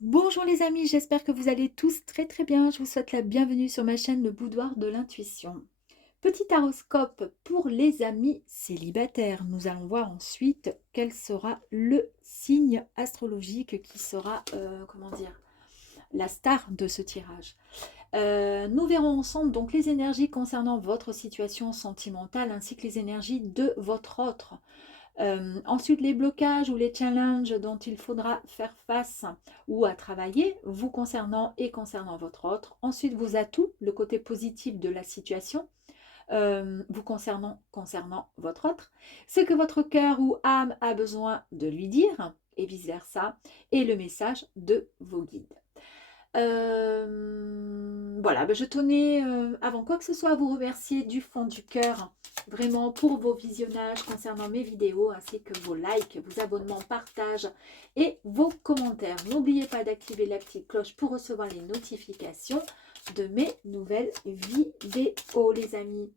Bonjour les amis, j'espère que vous allez tous très très bien. Je vous souhaite la bienvenue sur ma chaîne Le Boudoir de l'Intuition. Petit horoscope pour les amis célibataires. Nous allons voir ensuite quel sera le signe astrologique qui sera, comment dire, la star de ce tirage. Nous verrons ensemble donc les énergies concernant votre situation sentimentale ainsi que les énergies de votre autre. Ensuite, les blocages ou les challenges dont il faudra faire face ou à travailler, vous concernant et concernant votre autre. Ensuite, vos atouts, le côté positif de la situation, vous concernant votre autre. Ce que votre cœur ou âme a besoin de lui dire, et vice-versa. Et le message de vos guides. Voilà, ben je tenais, avant quoi que ce soit, à vous remercier du fond du cœur, vraiment pour vos visionnages concernant mes vidéos, ainsi que vos likes, vos abonnements, partages et vos commentaires. N'oubliez pas d'activer la petite cloche pour recevoir les notifications de mes nouvelles vidéos, les amis.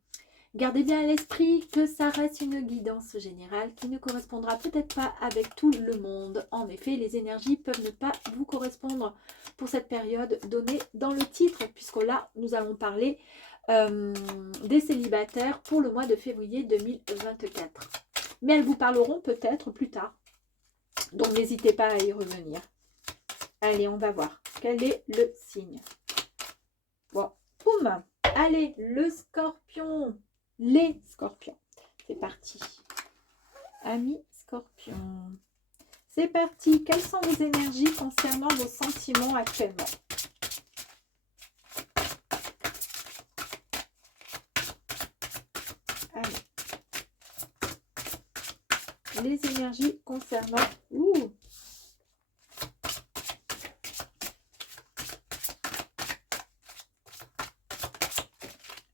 Gardez bien à l'esprit que ça reste une guidance générale qui ne correspondra peut-être pas avec tout le monde. En effet, les énergies peuvent ne pas vous correspondre pour cette période donnée dans le titre, puisque là, nous allons parler des célibataires pour le mois de février 2024. Mais elles vous parleront peut-être plus tard, donc n'hésitez pas à y revenir. Allez, on va voir. Quel est le signe? Bon, boum. Allez, le scorpion. Les scorpions. C'est parti. Amis scorpions. C'est parti. Quelles sont vos énergies concernant vos sentiments actuellement? Allez. Les énergies concernant... Ouh.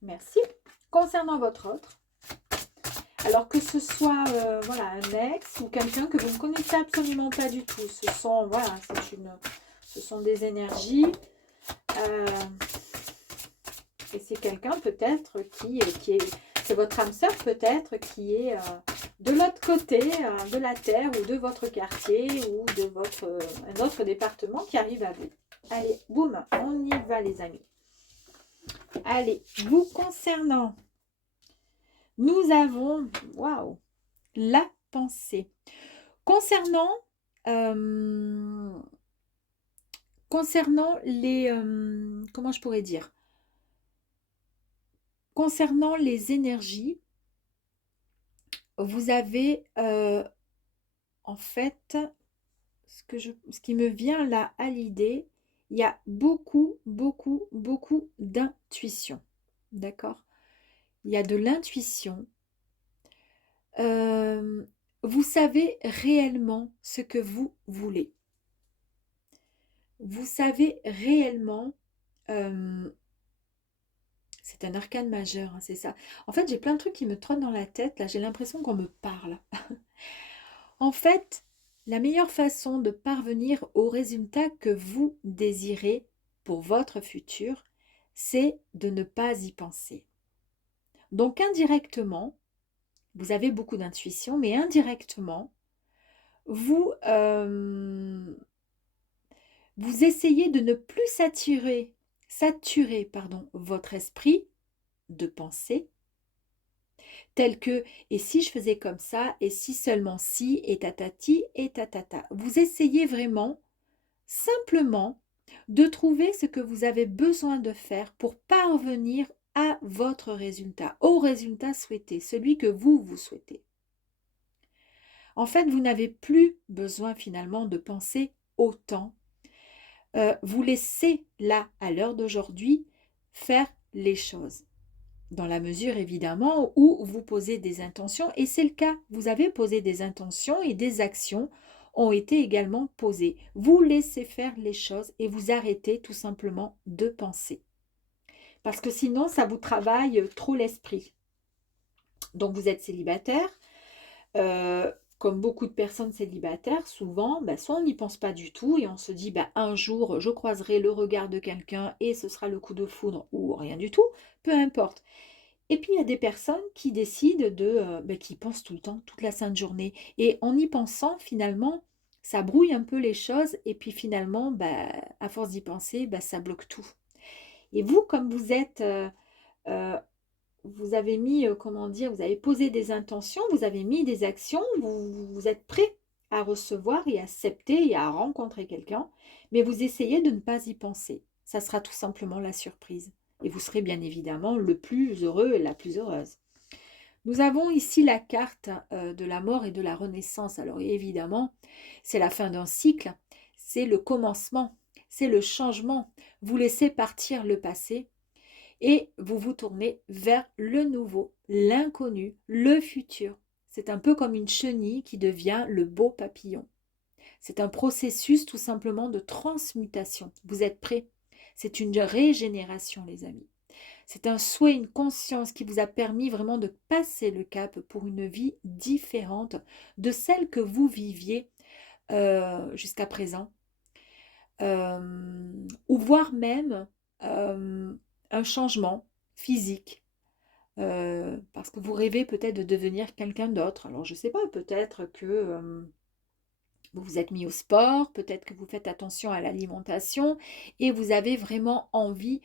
Merci. Concernant votre autre, alors que ce soit voilà, un ex ou quelqu'un que vous ne connaissez absolument pas du tout, ce sont, voilà, ce sont des énergies et c'est quelqu'un peut-être qui est, c'est votre âme sœur peut-être qui est de l'autre côté de la terre ou de votre quartier ou de votre un autre département qui arrive à vous. Allez, boum, on y va les amis. Allez, vous concernant, nous avons, waouh, la pensée. Concernant, concernant les, comment je pourrais dire, concernant les énergies, vous avez en fait, ce qui me vient là à l'idée, il y a beaucoup, beaucoup, beaucoup d'intuition. D'accord? Il y a de l'intuition. Vous savez réellement ce que vous voulez. Vous savez réellement, c'est un arcane majeur, hein, c'est ça. En fait, j'ai plein de trucs qui me trottent dans la tête, là, j'ai l'impression qu'on me parle. En fait, la meilleure façon de parvenir au résultat que vous désirez pour votre futur, c'est de ne pas y penser. Donc indirectement, vous avez beaucoup d'intuition, mais indirectement, vous, vous essayez de ne plus saturer votre esprit de pensée telles que et si je faisais comme ça, et si seulement si, et tatati, et tatata. Vous essayez vraiment simplement de trouver ce que vous avez besoin de faire pour parvenir à votre résultat, au résultat souhaité, celui que vous souhaitez. En fait, vous n'avez plus besoin finalement de penser autant. Vous laissez là, à l'heure d'aujourd'hui, faire les choses. Dans la mesure évidemment où vous posez des intentions, et c'est le cas, vous avez posé des intentions et des actions ont été également posées. Vous laissez faire les choses et vous arrêtez tout simplement de penser. Parce que sinon, ça vous travaille trop l'esprit. Donc vous êtes célibataire, comme beaucoup de personnes célibataires, souvent, soit on n'y pense pas du tout et on se dit un jour je croiserai le regard de quelqu'un et ce sera le coup de foudre ou rien du tout, peu importe. Et puis il y a des personnes qui décident qui pensent tout le temps, toute la sainte journée. Et en y pensant, finalement, ça brouille un peu les choses et puis finalement, à force d'y penser, ça bloque tout. Et vous, comme vous êtes, euh, vous avez mis, comment dire, vous avez posé des intentions, vous avez mis des actions, vous êtes prêt à recevoir et à accepter et à rencontrer quelqu'un, mais vous essayez de ne pas y penser. Ça sera tout simplement la surprise. Et vous serez bien évidemment le plus heureux et la plus heureuse. Nous avons ici la carte de la mort et de la renaissance. Alors évidemment, c'est la fin d'un cycle, c'est le commencement, c'est le changement. Vous laissez partir le passé et vous vous tournez vers le nouveau, l'inconnu, le futur. C'est un peu comme une chenille qui devient le beau papillon. C'est un processus tout simplement de transmutation. Vous êtes prêts? C'est une régénération, les amis. C'est un souhait, une conscience qui vous a permis vraiment de passer le cap pour une vie différente de celle que vous viviez jusqu'à présent, ou voire même euh, un changement physique, parce que vous rêvez peut-être de devenir quelqu'un d'autre. Alors je ne sais pas, peut-être que vous vous êtes mis au sport, peut-être que vous faites attention à l'alimentation et vous avez vraiment envie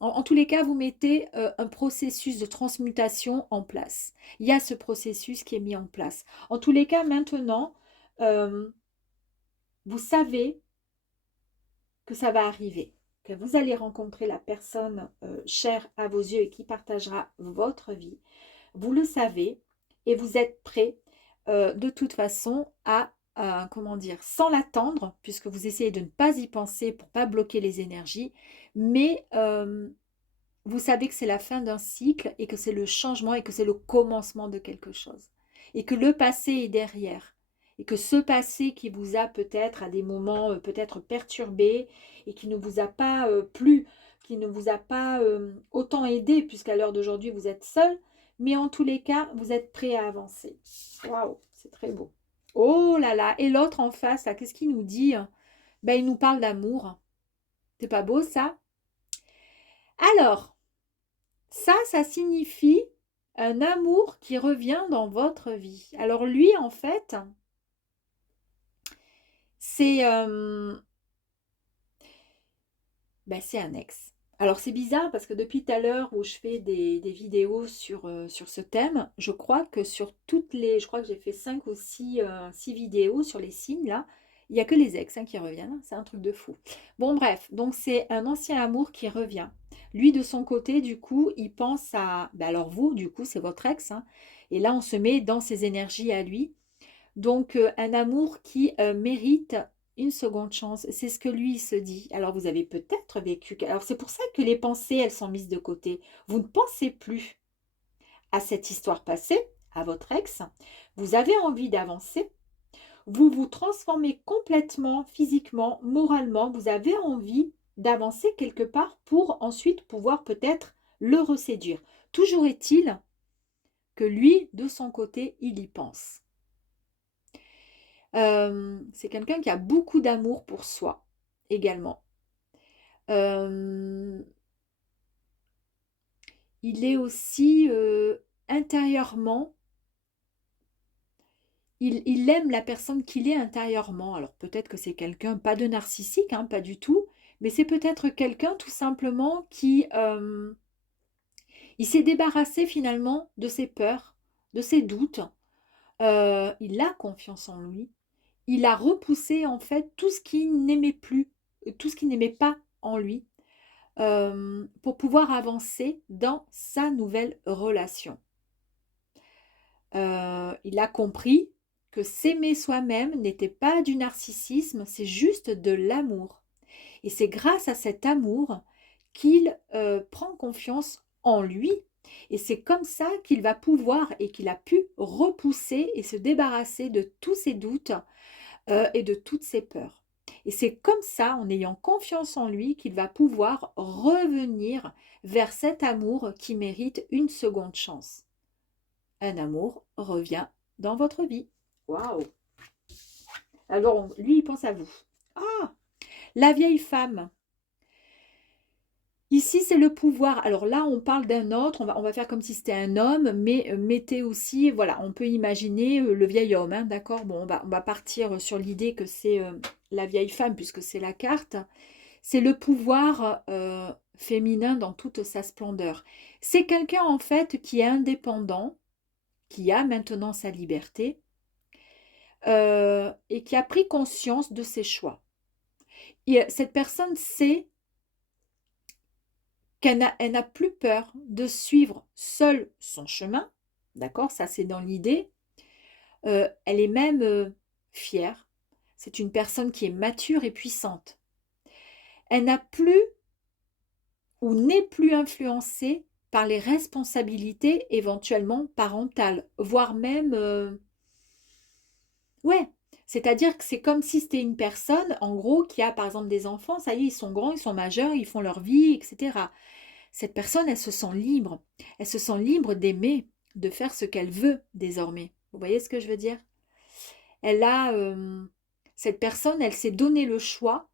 en tous les cas, vous mettez un processus de transmutation en place. Il y a ce processus qui est mis en place. En tous les cas, maintenant, euh, vous savez que ça va arriver, que vous allez rencontrer la personne chère à vos yeux et qui partagera votre vie. Vous le savez et vous êtes prêt de toute façon comment dire, sans l'attendre, puisque vous essayez de ne pas y penser pour ne pas bloquer les énergies, mais vous savez que c'est la fin d'un cycle et que c'est le changement et que c'est le commencement de quelque chose. Et que le passé est derrière. Et que ce passé qui vous a peut-être à des moments peut-être perturbé et qui ne vous a pas plu, qui ne vous a pas autant aidé, puisqu'à l'heure d'aujourd'hui vous êtes seul, mais en tous les cas, vous êtes prêt à avancer. Waouh, c'est très beau. Oh là là, et l'autre en face, là, qu'est-ce qu'il nous dit? Il nous parle d'amour. C'est pas beau ça? Alors, ça signifie un amour qui revient dans votre vie. Alors lui, en fait, c'est c'est un ex. Alors c'est bizarre parce que depuis tout à l'heure où je fais des vidéos sur ce thème, je crois que sur je crois que j'ai fait 5 ou 6 vidéos sur les signes là, il n'y a que les ex qui reviennent, c'est un truc de fou. Bon bref, donc c'est un ancien amour qui revient. Lui de son côté, du coup, il pense à... alors vous, du coup, c'est votre ex, et là on se met dans ses énergies à lui. Donc, un amour qui mérite une seconde chance. C'est ce que lui se dit. Alors, vous avez peut-être vécu... Alors, c'est pour ça que les pensées, elles sont mises de côté. Vous ne pensez plus à cette histoire passée, à votre ex. Vous avez envie d'avancer. Vous vous transformez complètement, physiquement, moralement. Vous avez envie d'avancer quelque part pour ensuite pouvoir peut-être le reséduire. Toujours est-il que lui, de son côté, il y pense. C'est quelqu'un qui a beaucoup d'amour pour soi également. Euh, il est aussi intérieurement, il aime la personne qu'il est intérieurement. Alors peut-être que c'est quelqu'un, pas de narcissique, pas du tout, mais c'est peut-être quelqu'un tout simplement qui il s'est débarrassé finalement de ses peurs, de ses doutes. Il a confiance en lui. Il a repoussé en fait tout ce qu'il n'aimait plus, tout ce qu'il n'aimait pas en lui, pour pouvoir avancer dans sa nouvelle relation. Il a compris que s'aimer soi-même n'était pas du narcissisme, c'est juste de l'amour. Et c'est grâce à cet amour qu'il prend confiance en lui. Et c'est comme ça qu'il va pouvoir et qu'il a pu repousser et se débarrasser de tous ses doutes et de toutes ses peurs. Et c'est comme ça, en ayant confiance en lui, qu'il va pouvoir revenir vers cet amour qui mérite une seconde chance. Un amour revient dans votre vie. Waouh! Alors, lui, il pense à vous. Ah! La vieille femme. Ici, c'est le pouvoir. Alors là, on parle d'un autre, on va faire comme si c'était un homme, mais mettez aussi, voilà, on peut imaginer le vieil homme, hein, d'accord? Bon, on va partir sur l'idée que c'est la vieille femme, puisque c'est la carte. C'est le pouvoir féminin dans toute sa splendeur. C'est quelqu'un, en fait, qui est indépendant, qui a maintenant sa liberté, et qui a pris conscience de ses choix. Et cette personne sait elle n'a plus peur de suivre seule son chemin, d'accord? Ça, c'est dans l'idée. Elle est même fière. C'est une personne qui est mature et puissante. Elle n'a plus ou n'est plus influencée par les responsabilités éventuellement parentales, voire même, ouais, c'est-à-dire que c'est comme si c'était une personne, en gros, qui a par exemple des enfants, ça y est, ils sont grands, ils sont majeurs, ils font leur vie, etc. Cette personne, elle se sent libre. Elle se sent libre d'aimer, de faire ce qu'elle veut désormais. Vous voyez ce que je veux dire? Elle a, cette personne, elle s'est donné le choix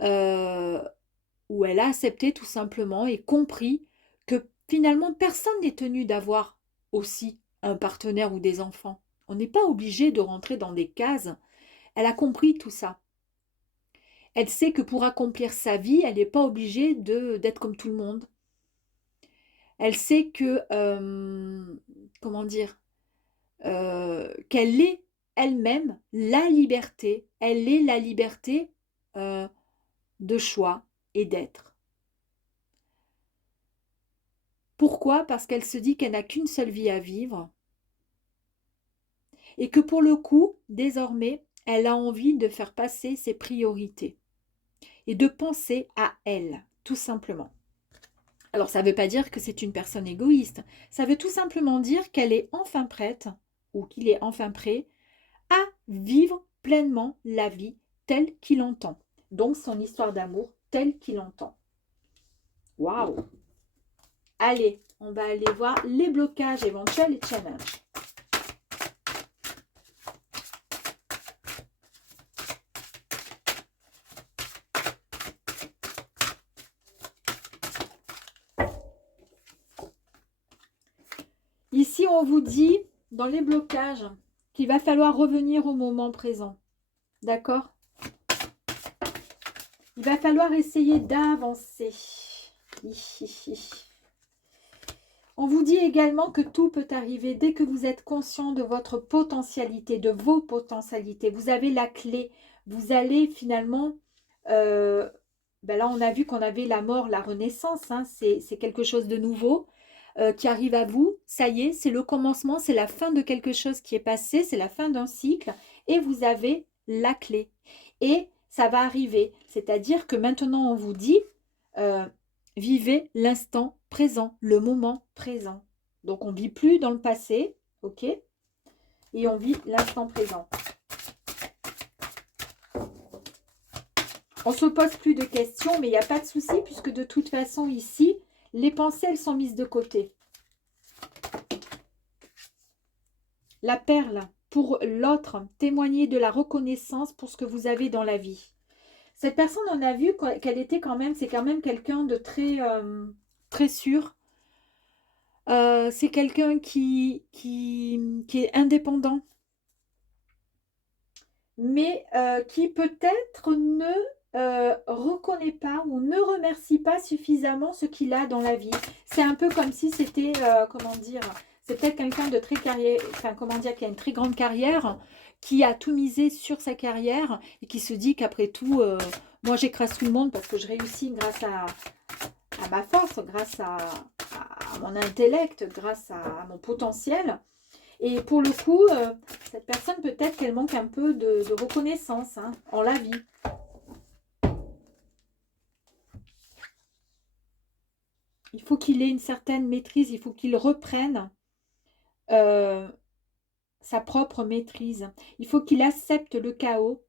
euh, où elle a accepté tout simplement et compris que finalement personne n'est tenu d'avoir aussi un partenaire ou des enfants. On n'est pas obligé de rentrer dans des cases. Elle a compris tout ça. Elle sait que pour accomplir sa vie, elle n'est pas obligée d'être comme tout le monde. Elle sait que, comment dire, qu'elle est elle-même la liberté. Elle est la liberté de choix et d'être. Pourquoi? Parce qu'elle se dit qu'elle n'a qu'une seule vie à vivre et que pour le coup, désormais, elle a envie de faire passer ses priorités et de penser à elle, tout simplement. Alors, ça ne veut pas dire que c'est une personne égoïste. Ça veut tout simplement dire qu'elle est enfin prête, ou qu'il est enfin prêt, à vivre pleinement la vie telle qu'il entend. Donc, son histoire d'amour telle qu'il entend. Waouh! Allez, on va aller voir les blocages éventuels et challenges. Ici, on vous dit, dans les blocages, qu'il va falloir revenir au moment présent. D'accord? Il va falloir essayer d'avancer. On vous dit également que tout peut arriver dès que vous êtes conscient de votre potentialité, de vos potentialités. Vous avez la clé. Vous allez finalement... là, on a vu qu'on avait la mort, la renaissance. Hein, c'est quelque chose de nouveau qui arrive à vous. Ça y est, c'est le commencement, c'est la fin de quelque chose qui est passé, c'est la fin d'un cycle. Et vous avez la clé. Et ça va arriver. C'est-à-dire que maintenant, on vous dit... vivez l'instant présent, le moment présent. Donc, on ne vit plus dans le passé, ok? Et on vit l'instant présent. On ne se pose plus de questions, mais il n'y a pas de souci, puisque de toute façon, ici, les pensées, elles sont mises de côté. La perle, pour l'autre, témoigner de la reconnaissance pour ce que vous avez dans la vie. Cette personne, on a vu qu'elle était quand même, c'est quand même quelqu'un de très, très sûr. C'est quelqu'un qui est indépendant, mais qui peut-être ne reconnaît pas ou ne remercie pas suffisamment ce qu'il a dans la vie. C'est un peu comme si c'était, comment dire, c'est peut-être quelqu'un de très carrière, enfin comment dire, qui a une très grande carrière, qui a tout misé sur sa carrière et qui se dit qu'après tout, moi j'écrase tout le monde parce que je réussis grâce à ma force, grâce à mon intellect, grâce à mon potentiel. Et pour le coup, cette personne, peut-être qu'elle manque un peu de reconnaissance hein, en la vie. Il faut qu'il ait une certaine maîtrise, il faut qu'il reprenne sa propre maîtrise. Il faut qu'il accepte le chaos,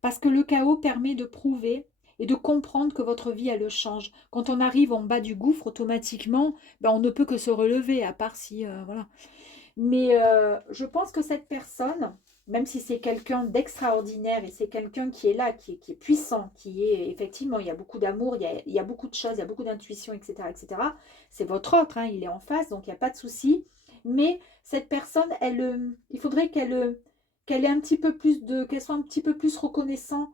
parce que le chaos permet de prouver et de comprendre que votre vie, elle change. Quand on arrive en bas du gouffre, automatiquement, on ne peut que se relever, à part si... voilà. Mais je pense que cette personne, même si c'est quelqu'un d'extraordinaire et c'est quelqu'un qui est là, qui est puissant, qui est effectivement, il y a beaucoup d'amour, il y a beaucoup de choses, il y a beaucoup d'intuition, etc., etc. C'est votre autre, hein, il est en face, donc il n'y a pas de souci. Mais cette personne, il faudrait qu'elle ait un petit peu plus qu'elle soit un petit peu plus reconnaissante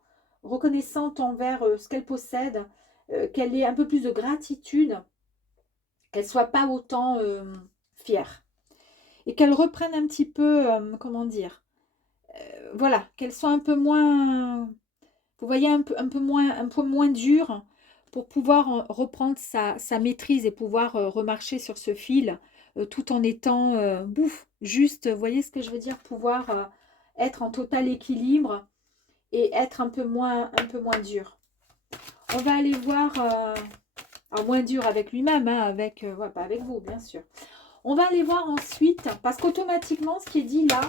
envers ce qu'elle possède, qu'elle ait un peu plus de gratitude, qu'elle soit pas autant fière. Et qu'elle reprenne un petit peu, comment dire, voilà, qu'elle soit un peu moins, vous voyez, un peu moins dure pour pouvoir reprendre sa maîtrise et pouvoir remarcher sur ce fil tout en étant, bouf, juste, vous voyez ce que je veux dire, pouvoir être en total équilibre et être un peu moins dur. On va aller voir, alors moins dur avec lui-même, hein, avec, ouais, pas avec vous, bien sûr. On va aller voir ensuite, parce qu'automatiquement, ce qui est dit là,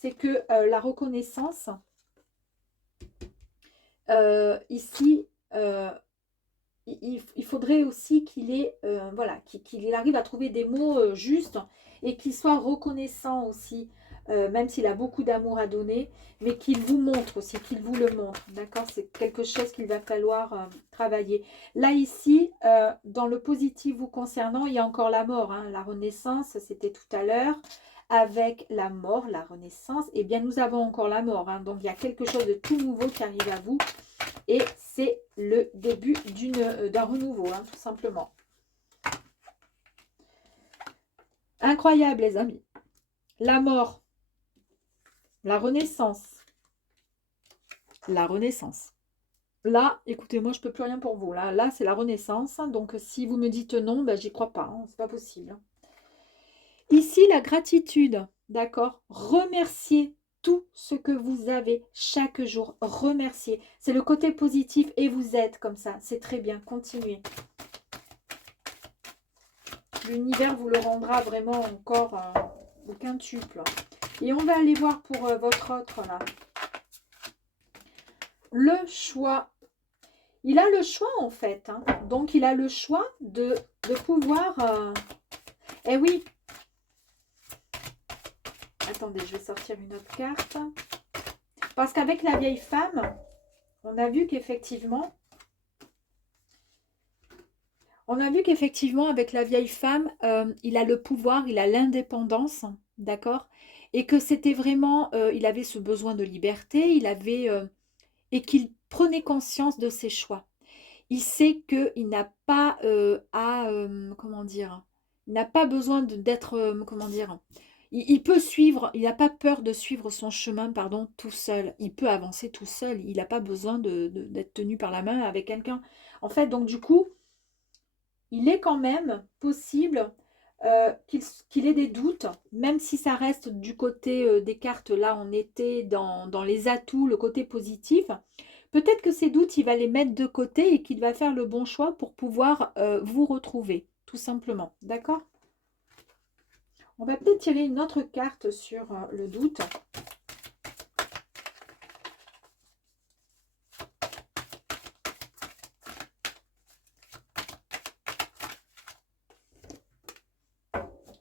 c'est que la reconnaissance, ici, il faudrait aussi qu'il ait, voilà, qu'il arrive à trouver des mots justes et qu'il soit reconnaissant aussi, même s'il a beaucoup d'amour à donner, mais qu'il vous montre aussi, qu'il vous le montre, d'accord? C'est quelque chose qu'il va falloir travailler. Là, ici, dans le positif vous concernant, il y a encore la mort, hein, la renaissance, c'était tout à l'heure. Avec la mort, la renaissance, eh bien, nous avons encore la mort, hein, donc il y a quelque chose de tout nouveau qui arrive à vous. Et c'est le début d'un renouveau, hein, tout simplement. Incroyable, les amis. La mort, la renaissance. La renaissance. Là, écoutez, moi, je ne peux plus rien pour vous. Là c'est la renaissance. Donc, si vous me dites non, ben, j'y crois pas. Hein, c'est pas possible. Ici, la gratitude. D'accord? Remerciez tout ce que vous avez chaque jour. Remerciez. C'est le côté positif et vous êtes comme ça. C'est très bien. Continuez. L'univers vous le rendra vraiment encore au quintuple. Et on va aller voir pour votre autre là. Le choix. Il a le choix en fait. Hein. Donc il a le choix de pouvoir... Eh oui. Attendez, je vais sortir une autre carte. Parce qu'avec la vieille femme, on a vu qu'effectivement... avec la vieille femme, il a le pouvoir, il a l'indépendance, d'accord? Et que c'était vraiment, il avait ce besoin de liberté, et qu'il prenait conscience de ses choix. Il sait qu'il n'a pas comment dire, il n'a pas besoin d'être, comment dire, il peut suivre, il n'a pas peur de suivre son chemin, pardon, tout seul. Il peut avancer tout seul, il n'a pas besoin d'être tenu par la main avec quelqu'un. En fait, donc du coup, il est quand même possible qu'il ait des doutes, même si ça reste du côté des cartes, là on était dans les atouts, le côté positif. Peut-être que ces doutes, il va les mettre de côté et qu'il va faire le bon choix pour pouvoir vous retrouver, tout simplement. D'accord? On va peut-être tirer une autre carte sur le doute.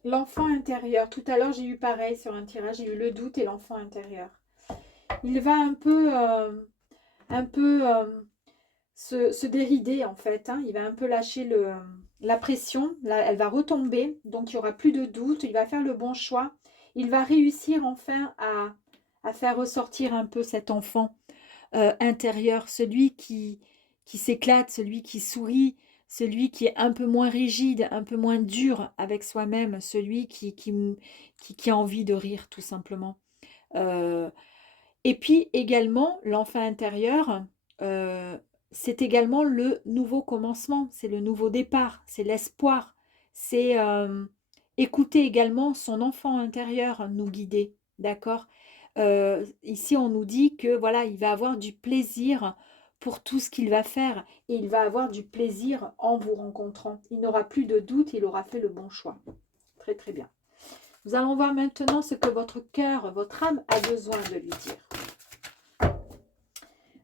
L'enfant intérieur. Tout à l'heure, j'ai eu pareil sur un tirage. J'ai eu le doute et l'enfant intérieur. Il va un peu se dérider en fait. Hein. Il va un peu lâcher la pression. Là, elle va retomber. Donc, il n'y aura plus de doute. Il va faire le bon choix. Il va réussir enfin à faire ressortir un peu cet enfant intérieur. Celui qui s'éclate, celui qui sourit, celui qui est un peu moins rigide, un peu moins dur avec soi-même, celui qui a envie de rire tout simplement. Euh, et puis également, l'enfant intérieur, c'est également le nouveau commencement, c'est le nouveau départ, c'est l'espoir. C'est écouter également son enfant intérieur nous guider, d'accord? Ici, on nous dit que voilà, il va avoir du plaisir pour tout ce qu'il va faire et il va avoir du plaisir en vous rencontrant. Il n'aura plus de doute, il aura fait le bon choix. Très très bien. Nous allons voir maintenant ce que votre cœur, votre âme a besoin de lui dire.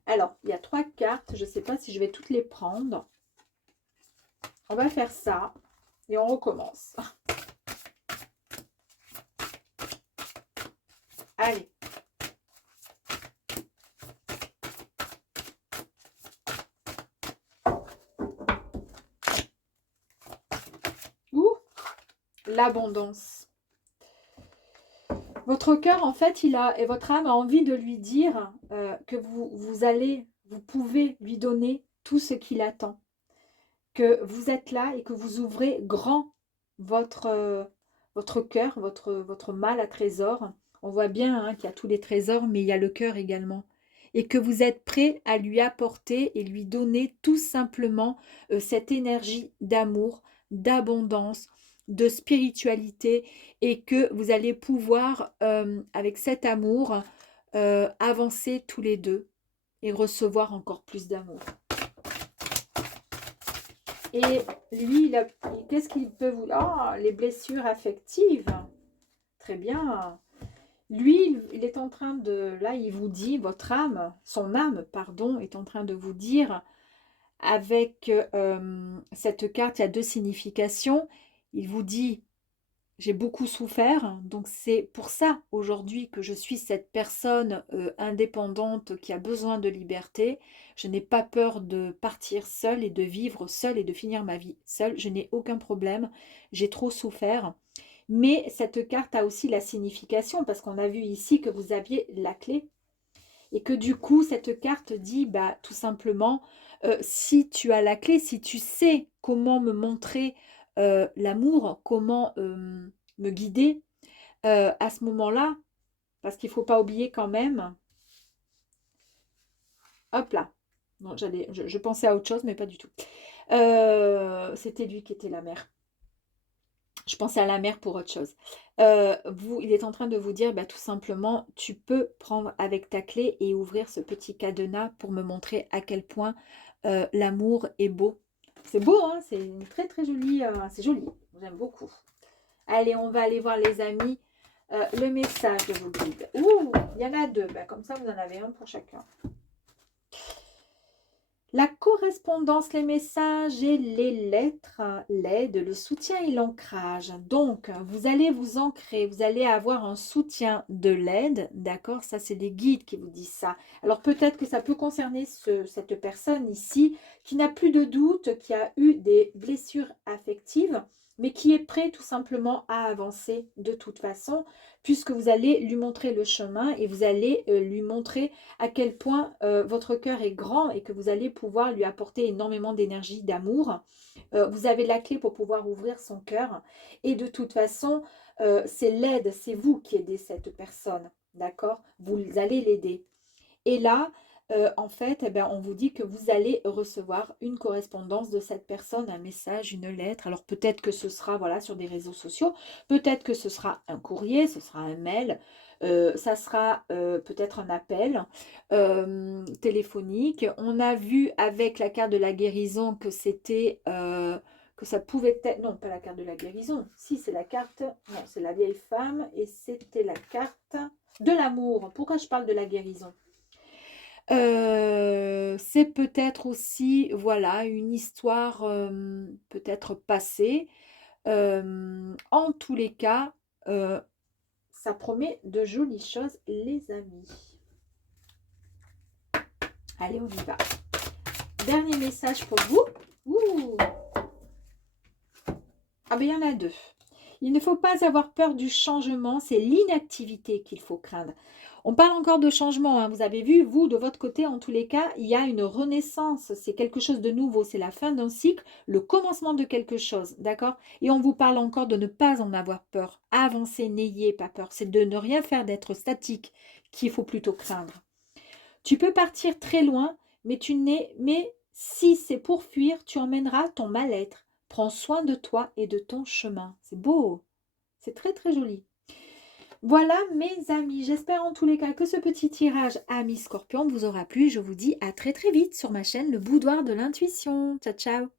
Alors, il y a 3 cartes. Je ne sais pas si je vais toutes les prendre. On va faire ça et on recommence. Allez. l'abondance. Votre cœur, en fait, et votre âme a envie de lui dire que vous pouvez lui donner tout ce qu'il attend. Que vous êtes là et que vous ouvrez grand votre cœur, votre mal à trésor. On voit bien hein, qu'il y a tous les trésors, mais il y a le cœur également. Et que vous êtes prêt à lui apporter et lui donner tout simplement cette énergie d'amour, d'abondance, de spiritualité et que vous allez pouvoir, avec cet amour, avancer tous les deux et recevoir encore plus d'amour. Et lui, qu'est-ce qu'il peut vous... Ah, les blessures affectives. Très bien. Lui, il est en train de... Là, il vous dit, votre âme, son âme, pardon, est en train de vous dire, avec cette carte, il y a 2 significations. Il vous dit, j'ai beaucoup souffert, donc c'est pour ça aujourd'hui que je suis cette personne indépendante qui a besoin de liberté. Je n'ai pas peur de partir seule et de vivre seule et de finir ma vie seule. Je n'ai aucun problème, j'ai trop souffert. Mais cette carte a aussi la signification parce qu'on a vu ici que vous aviez la clé et que du coup cette carte dit bah, tout simplement si tu as la clé, si tu sais comment me montrer l'amour, comment me guider à ce moment-là, parce qu'il ne faut pas oublier quand même, hop là, non, je pensais à autre chose, mais pas du tout. C'était lui qui était la mère. Je pensais à la mère pour autre chose. Il est en train de vous dire bah, tout simplement, tu peux prendre avec ta clé et ouvrir ce petit cadenas pour me montrer à quel point l'amour est beau. C'est beau, hein, c'est une très très jolie, c'est joli, j'aime beaucoup. Allez, on va aller voir les amis, le message de vos guides. Ouh, il y en a 2, bah, comme ça vous en avez un pour chacun. La correspondance, les messages et les lettres, l'aide, le soutien et l'ancrage. Donc, vous allez vous ancrer, vous allez avoir un soutien de l'aide, d'accord? Ça, c'est des guides qui vous disent ça. Alors, peut-être que ça peut concerner cette personne ici qui n'a plus de doute, qui a eu des blessures affectives, mais qui est prêt tout simplement à avancer de toute façon, puisque vous allez lui montrer le chemin et vous allez lui montrer à quel point votre cœur est grand et que vous allez pouvoir lui apporter énormément d'énergie, d'amour. Vous avez la clé pour pouvoir ouvrir son cœur. Et de toute façon, c'est l'aide, c'est vous qui aidez cette personne. D'accord? Vous allez l'aider. Et là, en fait, eh ben, on vous dit que vous allez recevoir une correspondance de cette personne, un message, une lettre. Alors peut-être que ce sera voilà, sur des réseaux sociaux, peut-être que ce sera un courrier, ce sera un mail, ça sera peut-être un appel téléphonique. On a vu avec la carte de la guérison que c'était... que ça pouvait être... Non, pas la carte de la guérison. Si, c'est la carte... Non, c'est la vieille femme et c'était la carte de l'amour. Pourquoi je parle de la guérison? C'est peut-être aussi, voilà, une histoire peut-être passée. En tous les cas, ça promet de jolies choses, les amis. Allez, on y va. Dernier message pour vous. Ouh. Ah ben, il y en a 2. Il ne faut pas avoir peur du changement, c'est l'inactivité qu'il faut craindre. On parle encore de changement, hein. Vous avez vu, vous, de votre côté, en tous les cas, il y a une renaissance, c'est quelque chose de nouveau, c'est la fin d'un cycle, le commencement de quelque chose, d'accord? Et on vous parle encore de ne pas en avoir peur. Avancez, n'ayez pas peur, c'est de ne rien faire, d'être statique, qu'il faut plutôt craindre. Tu peux partir très loin, mais si c'est pour fuir, tu emmèneras ton mal-être. Prends soin de toi et de ton chemin. C'est beau, c'est très très joli. Voilà mes amis, j'espère en tous les cas que ce petit tirage Amis Scorpion vous aura plu. Je vous dis à très très vite sur ma chaîne Le Boudoir de l'Intuition. Ciao ciao.